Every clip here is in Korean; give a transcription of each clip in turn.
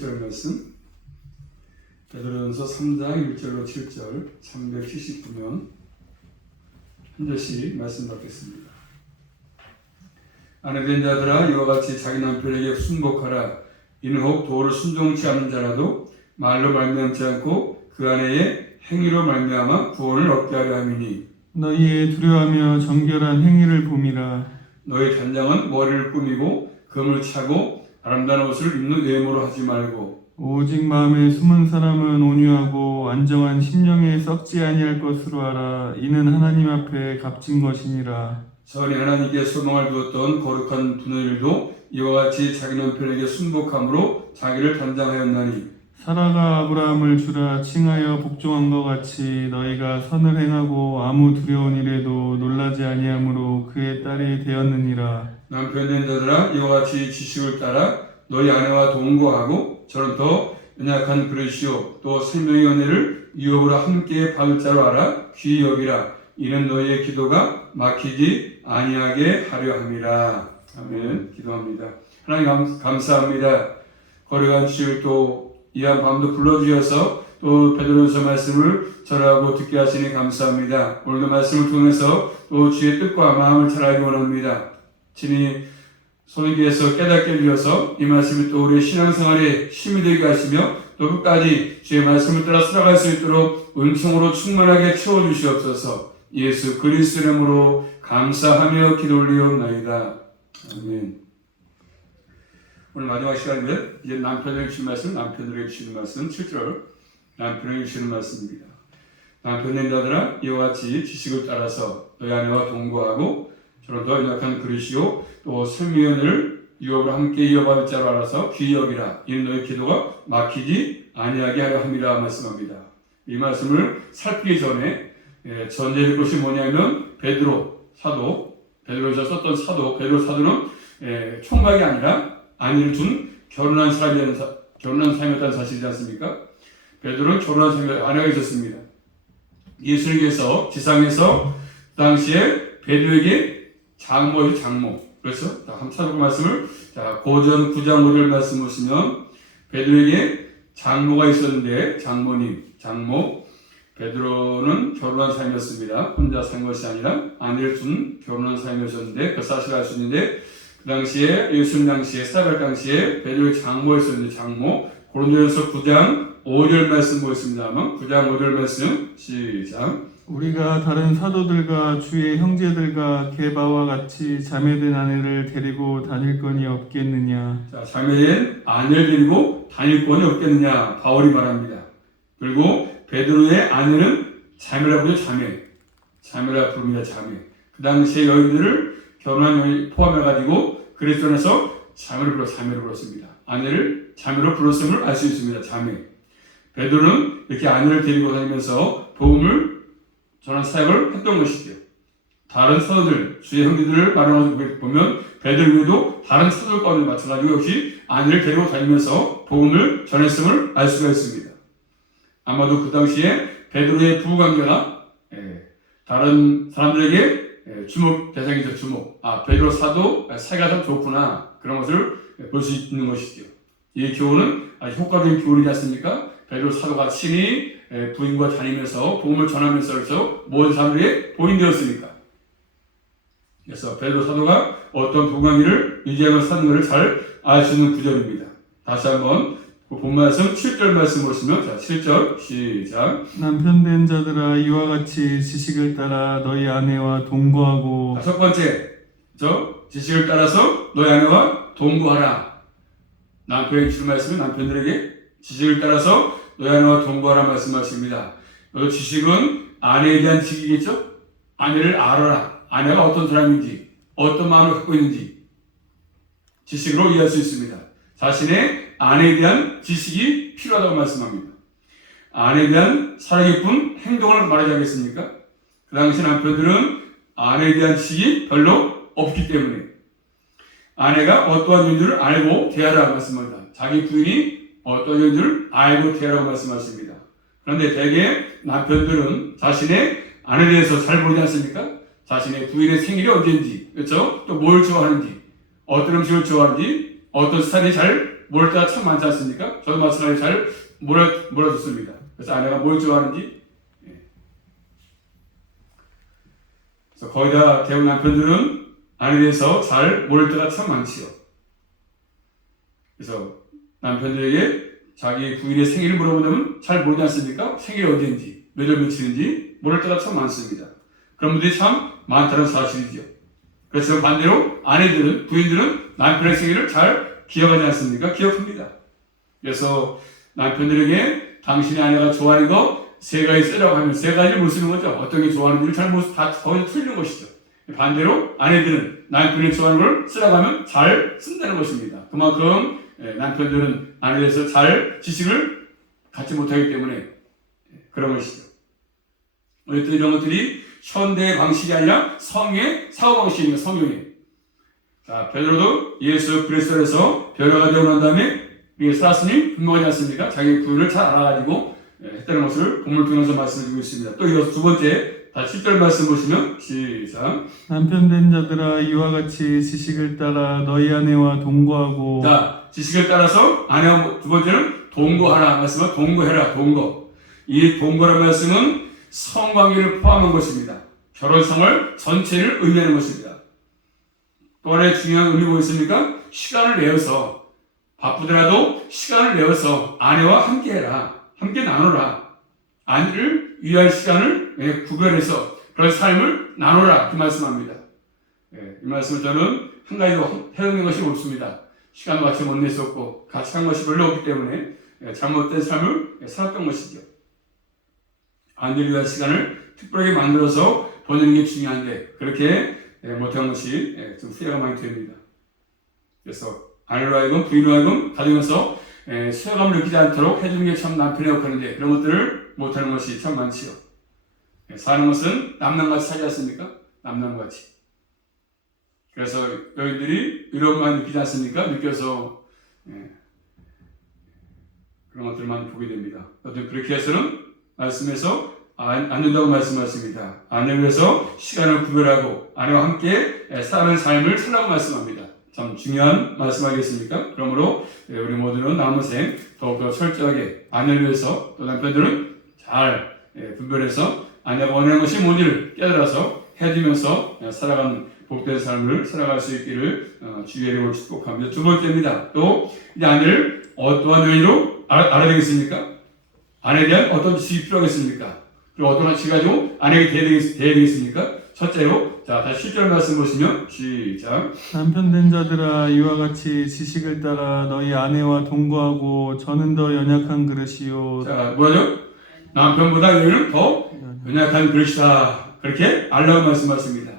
7절 말씀, 베드로전서 3장 1절로 7절 379면 한 절씩 말씀 받겠습니다. 아내된 자들아, 이와 같이 자기 남편에게 순복하라. 이는 혹 도를 순종치 않는 자라도 말로 말미암지 않고 그 아내의 행위로 말미암아 구원을 얻게 하려 함이니, 너희의 두려워하며 정결한 행위를 봄이라. 너희 단장은 머리를 꾸미고 금을 차고 아름다운 옷을 입는 외모로 하지 말고, 오직 마음에 숨은 사람은 온유하고 안정한 심령에 썩지 아니할 것으로 하라. 이는 하나님 앞에 값진 것이니라. 전에 하나님께 소망을 두었던 거룩한 분들도 이와 같이 자기 남편에게 순복함으로 자기를 단장하였나니, 사라가 아브라함을 주라 칭하여 복종한 것 같이 너희가 선을 행하고 아무 두려운 일에도 놀라지 아니하므로 그의 딸이 되었느니라. 남편 된 자들아, 이와 같이 지식을 따라 너희 아내와 동거하고 저는 더 연약한 그릇이요 또 생명의 은혜를 유업으로 함께 받을 자로 알아 귀히 여기라. 이는 너희의 기도가 막히지 아니하게 하려 함이라. 아멘. 기도합니다. 하나님 감사합니다. 거룩한 주일 또 이한 밤도 불러주셔서 또 베드로전서 말씀을 전하고 듣게 하시니 감사합니다. 오늘도 말씀을 통해서 또 주의 뜻과 마음을 잘 알기 원합니다. 친히 손님께서 깨닫게 해주셔서 이 말씀이 또 우리의 신앙생활에 힘이 되게 하시며 또 끝까지 주의 말씀을 따라 살아갈 수 있도록 은총으로 충만하게 채워주시옵소서. 예수 그리스도 이름으로 감사하며 기도 올리옵나이다. 아멘. 오늘 마지막 시간인데 이제 남편에게 주신 말씀, 남편들에게 주시는 말씀 7절 남편에게 주시는 말씀입니다. 남편 된 자들아, 이와 같이 지식을 따라서 너희 아내와 동거하고 저는 더 연약한 그릇이요 또 생명의 은혜를 유업으로 함께 이어받을 자로 알아서 귀히 여기라. 이는 너희 기도가 막히지 아니하게 하려 함이라 말씀합니다. 이 말씀을 살피기 전에 전제될 것이 뭐냐면 베드로 사도, 베드로에서 썼던 사도, 베드로 사도는 총각이 아니라 아내를 둔 결혼한 사람이었다는 사실이지 않습니까? 베드로는 결혼한 사람이 아내가 있었습니다. 예수님께서 지상에서 그 당시에 베드로에게 장모죠, 장모. 그래서 한번 찾아볼 말씀을 고전 9장 5절 말씀 보시면 베드로에게 장모가 있었는데 장모 베드로는 결혼한 사람이었습니다. 혼자 산 것이 아니라 아내를 둔 결혼한 사람이었는데 그 사실을 알 수 있는데 그 당시에 예수님 당시에 사갈 당시에 베드로의 장모가 있었는데 장모 고린도전서 9장 5절 말씀 보겠습니다만 9장 5절 말씀 시작. 우리가 다른 사도들과 주의 형제들과 게바와 같이 자매된 아내를 데리고 다닐 건이 없겠느냐. 자, 자매된 아내를 데리고 다닐 건이 없겠느냐 바울이 말합니다. 그리고 베드로의 아내는 자매라고 하죠. 자매라 부릅니다. 자매. 그 당시에 여인들을 결혼한 여인 포함해가지고 그리스도 안에서 자매를 불렀습니다. 아내를 자매로 불렀음을 알 수 있습니다. 자매. 베드로는 이렇게 아내를 데리고 다니면서 복음을 전한 사역을 했던 것이죠. 다른 사도들, 주의 형제들을 말하는 보면 베드로 외에도 다른 사도들 가운데 마찬가지로 역시 아내를 데리고 다니면서 복음을 전했음을 알 수가 있습니다. 아마도 그 당시에 베드로의 부부관계가 다른 사람들에게 주목 대상이죠. 주목. 베드로 사도 사이가 참 좋구나. 그런 것을 볼 수 있는 것이죠. 이 교훈은 아주 효과적인 교훈이지 않습니까? 베드로 사도가 친히 부인과 다니면서 복음을 전하면서 그래서 모든 사람들에게 보인되었으니까. 그래서 베드로 사도가 어떤 부부관계를 유지하면서 사는 것을 잘 알 수 있는 구절입니다. 다시 한번 본 말씀 7절 말씀 보시면 자 7절 시작. 남편 된 자들아, 이와 같이 지식을 따라 너희 아내와 동거하고. 첫 번째, 지식을 따라서 너희 아내와 동거하라. 남편에게 주는 말씀은 남편들에게 지식을 따라서 너희 아내와 동거하라 말씀하십니다. 지식은 아내에 대한 지식이겠죠? 아내를 알아라. 아내가 어떤 사람인지, 어떤 마음을 갖고 있는지 지식으로 이해할 수 있습니다. 자신의 아내에 대한 지식이 필요하다고 말씀합니다. 아내에 대한 사랑 깊은 행동을 말하지 않겠습니까? 그 당시 남편들은 아내에 대한 지식이 별로 없기 때문에 아내가 어떠한 존재를 알고 대하라 말씀합니다. 자기 부인이 어떠한 존재를 알고 대하라고 말씀하십니다. 그런데 대개 남편들은 자신의 아내에 대해서 잘 모르지 않습니까? 자신의 부인의 생일이 언제인지, 그렇죠? 또 뭘 좋아하는지, 어떤 음식을 좋아하는지, 어떤 스타일이 잘 모를 때가 참 많지 않습니까? 저도 마찬가지로 잘 몰아듣습니다. 그래서 아내가 뭘 좋아하는지. 그래서 거의 다 대부분 남편들은 아내에 대해서 잘 모를 때가 참 많지요. 그래서 남편들에게 자기 부인의 생일을 물어보면 잘 모르지 않습니까? 생일이 어디인지, 몇 월 며칠인지 모를 때가 참 많습니다. 그런 분들이 참 많다는 사실이죠. 그래서 반대로 아내들은, 부인들은 남편의 생일을 잘 기억하지 않습니까? 기억합니다. 그래서 남편들에게 당신의 아내가 좋아하는 거 세 가지 쓰라고 하면 세 가지를 못 쓰는 거죠. 어떤 게 좋아하는지를 잘 못, 다 거기서 틀리는 것이죠. 반대로 아내들은 남편이 좋아하는 걸 쓰라고 하면 잘 쓴다는 것입니다. 그만큼 남편들은 아내에 대해서 잘 지식을 갖지 못하기 때문에 그런 것이죠. 어쨌든 이런 것들이 현대의 방식이 아니라 성의 사고방식입니다. 성경에. 자, 베드로도 예수 그리스도에서 변화가 되고 난 다음에 우리가 살았으니 분명하지 않습니까? 자기 부인을 잘 알아가지고 했다는 것을 본문을 통해서 말씀드리고 있습니다. 또 이어서 두 번째, 다 7절 말씀 보시면 시작. 남편 된 자들아 이와 같이 지식을 따라 너희 아내와 동거하고. 자, 지식을 따라서 아내와 두 번째는 동거하라 말씀은 동거해라 동거. 이 동거라는 말씀은 성관계를 포함한 것입니다. 결혼생활 전체를 의미하는 것입니다. 또 하나의 중요한 의미가 있습니까? 시간을 내어서 바쁘더라도 시간을 내어서 아내와 함께해라. 함께 나누라. 아내를 위할 시간을 구별해서 그런 삶을 나누라. 그 말씀합니다. 이 말씀을 저는 한 가지도 해놓는 것이 없습니다. 시간도 같이 못 냈었고 같이 한 것이 별로 없기 때문에 잘못된 삶을 살았던 것이죠. 아내를 위한 시간을 특별하게 만들어서 보내는 게 중요한데 그렇게 못한 것이 좀 후회가 많이 됩니다. 그래서 아내로 하여금 부인으로 하여금 가정에서 소외감을 느끼지 않도록 해주는 게 참 남편의 역할인데 그런 것들을 못하는 것이 참 많지요. 사는 것은 남남같이 살지 않습니까? 남남같이. 그래서 여인들이 의로움만 느끼지 않습니까? 느껴서 그런 것들을 많이 보게 됩니다. 그렇게 해서는 말씀에서 안 된다고 말씀하십니다. 아내를 위해서 시간을 구별하고 아내와 함께 사는 삶을 살라고 말씀합니다. 참 중요한 말씀 아니겠습니까? 그러므로 우리 모두는 남은 생 더욱더 철저하게 아내를 위해서 또 남편들은 잘 분별해서 아내가 원하는 것이 뭔지를 깨달아서 해주면서 살아가는 복된 삶을 살아갈 수 있기를 주의 이름으로 축복합니다. 두 번째입니다. 또 이 아내를 어떠한 요인으로 알아야 되겠습니까? 아내에 대한 어떤 지식이 필요하겠습니까? 그리고 어떤 지식이 가지고 아내에게 대해야 되겠습니까? 첫째로, 자, 다시 7절 말씀 보시면, 시작. 남편 된 자들아 이와 같이 지식을 따라 너희 아내와 동거하고 저는 더 연약한 그릇이요. 자, 뭐죠? 남편보다 여인은 더 연약한 그릇이다. 그렇게 알라고 말씀하십니다.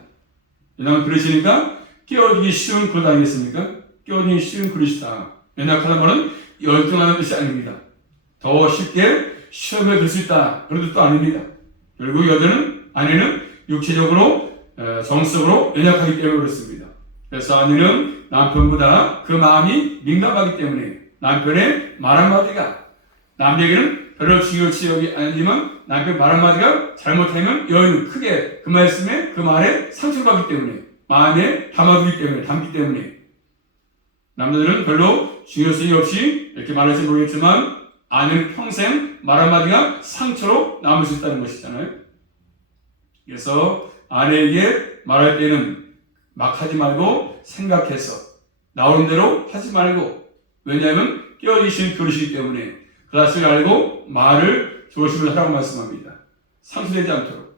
연약한 그릇이니까 끼워주기 쉬운 그릇 아니겠습니까? 끼워주기 쉬운 그릇이다. 연약하다는 말은 열등하는 뜻이 아닙니다. 더 쉽게 시험에 들 수 있다. 그런 뜻도 아닙니다. 결국 아내는 육체적으로, 정서적으로 연약하기 때문에 그렇습니다. 그래서 아내는 남편보다 그 마음이 민감하기 때문에 남편의 말 한마디가 남에게는 별로 중요치 않지만 남편 말 한마디가 잘못하면 여인은 크게 그 말씀에 그 말에 상처받기 때문에 마음에 담기 때문에 남자들은 별로 중요성이 없이 이렇게 말할지 모르겠지만 아내는 평생 말 한마디가 상처로 남을 수 있다는 것이잖아요. 그래서 아내에게 말할 때는 막 하지 말고 생각해서 나오는 대로 하지 말고 왜냐하면 깨어지신 그릇이기 때문에 그 사실을 알고 말을 조심을 하라고 말씀합니다. 상처되지 않도록.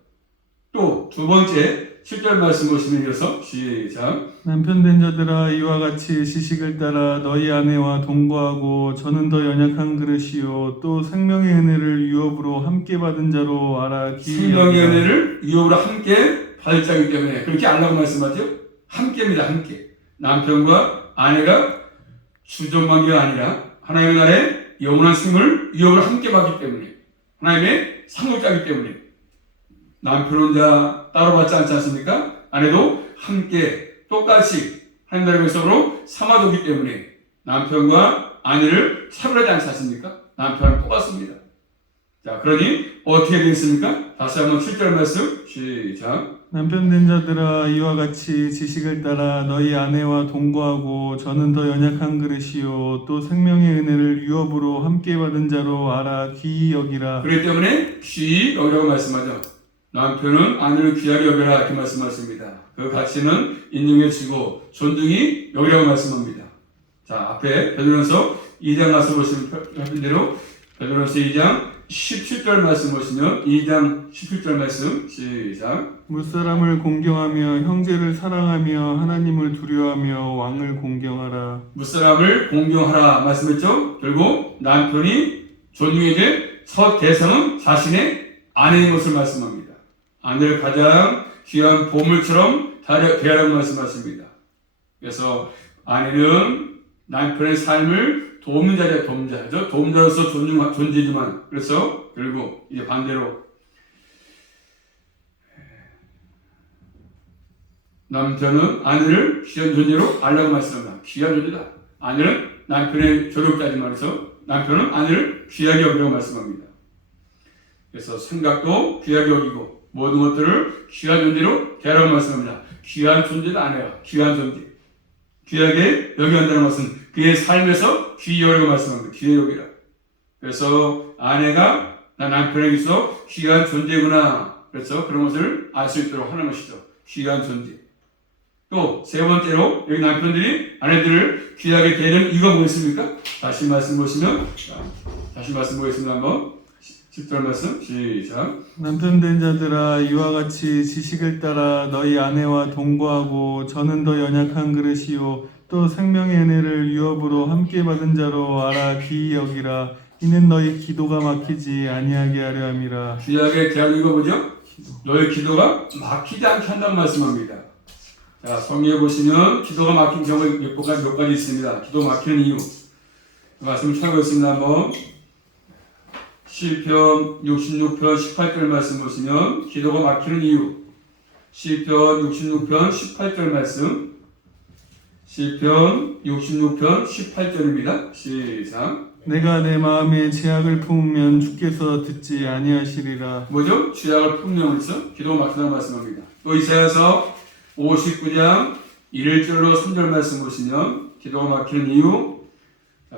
또 두 번째 7절 말씀 보시면 이어서 시작. 남편 된 자들아 이와 같이 지식을 따라 너희 아내와 동거하고 저는 더 연약한 그릇이요 또 생명의 은혜를 유업으로 함께 받은 자로 알아 생명의 은혜를 유업으로 함께 받을 자이기 때문에 그렇게 알라고 말씀하죠. 함께입니다. 함께. 남편과 아내가 주종관계가 아니라 하나님의 나라의 영원한 생명을 유업으로 함께 받기 때문에 하나님의 상속자이기 때문에 남편 혼자 따로 받지 않지 않습니까? 아내도 함께 똑같이 하나님 나라의 백성으로 삼아두기 때문에 남편과 아내를 차별하지 않지 않습니까? 남편은 똑같습니다. 자, 그러니 어떻게 되겠습니까? 다시 한번 7절 말씀 시작. 남편 된 자들아 이와 같이 지식을 따라 너희 아내와 동거하고 저는 더 연약한 그릇이요 또 생명의 은혜를 유업으로 함께 받은 자로 알아 귀히 여기라. 그렇기 때문에 귀히 여기라고 말씀하죠. 남편은 아내를 귀하게 여겨라 이렇게 말씀하십니다. 그 가치는 인정해 주고 존중히 여기라고 말씀합니다. 자, 앞에 베드로전서 2장 가서 보시면 하신 대로 베드로전서 2장 17절 말씀 보시면 2장 17절 말씀 시작. 무사람을 공경하며 형제를 사랑하며 하나님을 두려워하며 왕을 공경하라. 무사람을 공경하라 말씀했죠. 결국 남편이 존중해야 될 첫 대상은 자신의 아내인 것을 말씀합니다. 아내를 가장 귀한 보물처럼 대하라고 말씀하십니다. 그래서 아내는 남편의 삶을 돕는 자죠. 도움자죠. 도움자로서 존재지만 그래서 결국 이제 반대로 남편은 아내를 귀한 존재로 알라고 말씀합니다. 귀한 존재다. 아내는 남편의 조력자지 말해서 남편은 아내를 귀하게 여기라고 말씀합니다. 그래서 생각도 귀하게 여기고 모든 것들을 귀한 존재로 대하라고 말씀합니다. 귀한 존재다 아내가 귀한 존재. 귀하게 여겨야 한다는 것은 그의 삶에서 귀히 여기라고 말씀합니다. 귀히 여기라. 그래서 아내가 나 남편에게 있어 귀한 존재구나. 그래서 그런 것을 알 수 있도록 하는 것이죠. 귀한 존재. 또 세 번째로 여기 남편들이 아내들을 귀하게 대하는 이유가 뭐겠습니까? 다시 말씀 보시면 다시 말씀 보겠습니다. 한번 10절 말씀 시작. 남편 된 자들아 이와 같이 지식을 따라 너희 아내와 동거하고 저는 더 연약한 그릇이요 또 생명의 은혜를 유업으로 함께 받은 자로 알아 귀히 여기라. 이는 너희 기도가 막히지 아니하게 하려 함이라. 귀하게 대하는 이유가 뭐죠? 너희 기도가 막히지 않게 한다는 말씀합니다. 자, 성경에 보시면 기도가 막힌 경우 몇 가지 있습니다. 기도 막히는 이유. 그 말씀을 찾아보겠습니다. 한번 시편 66편 18절 말씀 보시면 기도가 막히는 이유. 시편 66편 18절 말씀. 시편 66편 18절입니다. 시작. 내가 내 마음에 죄악을 품으면 주께서 듣지 아니하시리라. 뭐죠? 죄악을 품는 것은 기도가 막힌다고 말씀합니다. 또 이사야서 59장 1절로 3절 말씀 보시면 기도가 막히는 이유.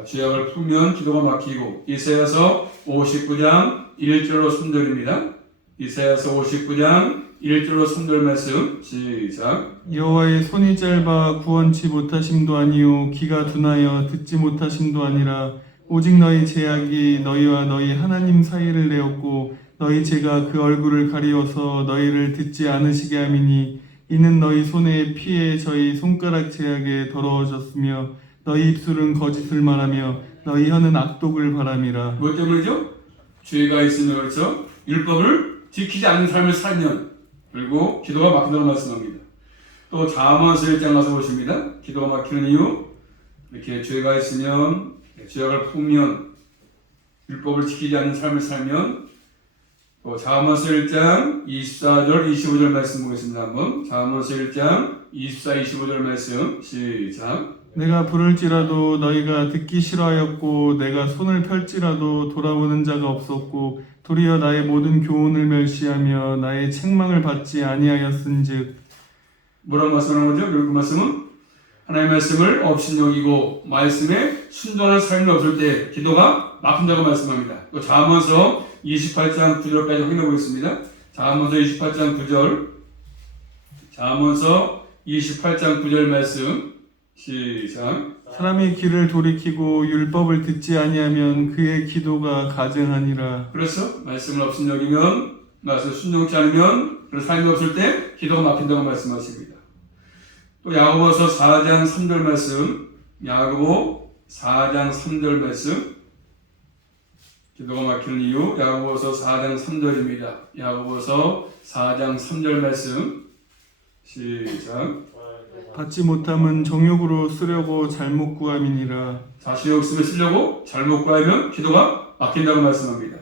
죄악을 품으면 기도가 막히고 이사야서 59장 1절로 3절입니다. 이사야서 59장 1절로 3절 말씀 시작. 여호와의 손이 짧아 구원치 못하심도 아니요 귀가 둔하여 듣지 못하심도 아니라 오직 너희 죄악이 너희와 너희 하나님 사이를 내었고 너희 죄가 그 얼굴을 가리워서 너희를 듣지 않으시게 함이니 이는 너희 손의 피에 저희 손가락 죄악에 더러워졌으며 너희 입술은 거짓을 말하며 너희 혀는 악독을 바람이라. 뭐 때문이죠? 죄가 있으면 그렇죠? 율법을 지키지 않는 삶을 살면 그리고 기도가 막힌다고 말씀합니다. 또 잠언서 1장 가서 보십니다. 기도가 막히는 이유. 이렇게 죄가 있으면 죄악을 품으면 율법을 지키지 않는 삶을 살면 또 잠언서 1장 24절 25절 말씀 보겠습니다. 한번 잠언서 1장 24, 25절 말씀 시작. 내가 부를지라도 너희가 듣기 싫어하였고 내가 손을 펼지라도 돌아보는 자가 없었고 도리어 나의 모든 교훈을 멸시하며 나의 책망을 받지 아니하였은즉. 뭐라고 말씀하는 거죠? 결국 그 말씀은 하나님의 말씀을 업신여기고 말씀에 순종하는 삶이 없을 때 기도가 막힌다고 말씀합니다. 또 잠언서 28장 9절까지 확인해 보겠습니다. 잠언서 28장 9절 잠언서 28장 9절 말씀 시작. 사람이 길을 돌이키고 율법을 듣지 아니하면 그의 기도가 가증하니라. 그래서 말씀을 업신여기면 말씀을 순종치 않으면 그런 삶이 없을 때 기도가 막힌다고 말씀하십니다. 또 야고보서 4장 3절 말씀 야고보 4장 3절 말씀 기도가 막히는 이유 야고보서 4장 3절입니다. 야고보서 4장 3절 말씀 시작. 받지 못함은 정욕으로 쓰려고 잘못 구함이니라. 자신의 욕심을 쓰려고 잘못 구하면 기도가 막힌다고 말씀합니다.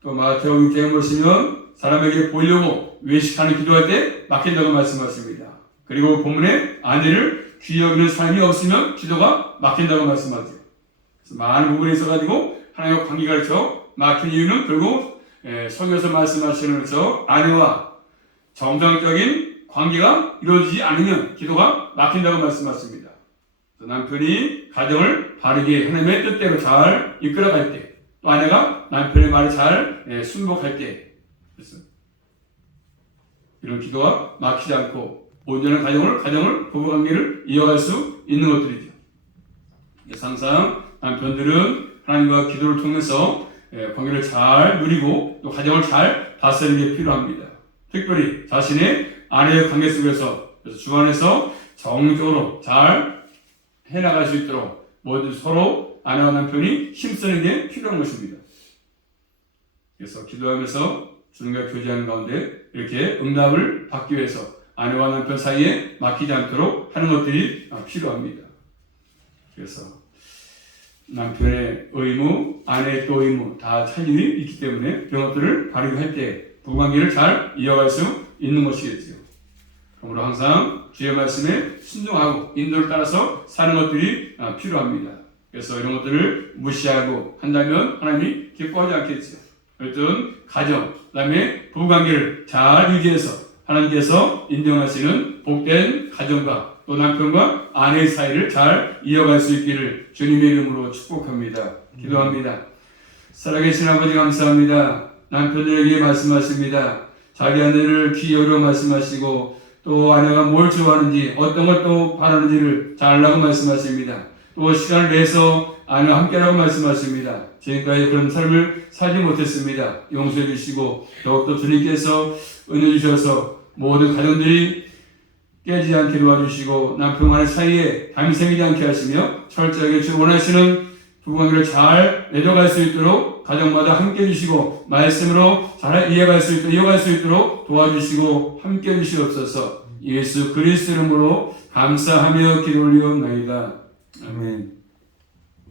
또 마태오 6장에 보시면 사람에게 보이려고 외식하는 기도할 때 막힌다고 말씀하십니다. 그리고 본문에 아내를 귀히 여기는 삶이 없으면 기도가 막힌다고 말씀하죠. 그래서 많은 부분에 있어가지고 하나님과 관계 가르쳐 막힌 이유는 결국 성경에서 말씀하시는 것처럼 아내와 정상적인 관계가 이루어지지 않으면 기도가 막힌다고 말씀하십니다. 남편이 가정을 바르게 하나님의 뜻대로 잘 이끌어갈 때, 또 아내가 남편의 말에 잘 순복할 때, 이런 기도가 막히지 않고 온전한 가정을 부부관계를 이어갈 수 있는 것들이죠. 그래서 항상 남편들은 하나님과 기도를 통해서 관계를 잘 누리고 또 가정을 잘 다스리는 게 필요합니다. 특별히 자신의 아내의 관계 속에서 주 안에서 정적으로 잘 해나갈 수 있도록 모두 서로 아내와 남편이 힘쓰는 게 필요한 것입니다. 그래서 기도하면서 주님과 교제하는 가운데 이렇게 응답을 받기 위해서 아내와 남편 사이에 막히지 않도록 하는 것들이 필요합니다. 그래서 남편의 의무, 아내의 또 의무 다 차이가 있기 때문에 그런 것들을 바르게 할 때 부부관계를 잘 이어갈 수 있는 것이겠죠. 그러므로 항상 주의 말씀에 순종하고 인도를 따라서 사는 것들이 필요합니다. 그래서 이런 것들을 무시하고 한다면 하나님이 기뻐하지 않겠죠. 어떤 가정, 그 다음에 부부관계를 잘 유지해서 하나님께서 인정하시는 복된 가정과 또 남편과 아내의 사이를 잘 이어갈 수 있기를 주님의 이름으로 축복합니다. 기도합니다. 살아계신 아버지 감사합니다. 남편들에게 말씀하십니다. 자기 아내를 귀 여겨 말씀하시고 또 아내가 뭘 좋아하는지 어떤 걸 또 바라는지를 잘 알라고 말씀하십니다. 또 시간을 내서 아내와 함께라고 말씀하십니다. 지금까지 그런 삶을 살지 못했습니다. 용서해 주시고 더욱더 주님께서 은혜 주셔서 모든 가정들이 깨지지 않게 도와주시고 남편과의 사이에 담이 생기지 않게 하시며 철저하게 주 원하시는 부부관계를 잘 맺어갈 수 있도록 가정마다 함께 해주시고 말씀으로 잘 이어갈 수 있도록 도와주시고 함께 해주시옵소서. 예수 그리스도 이름으로 감사하며 기도 올리옵나이다. 아멘.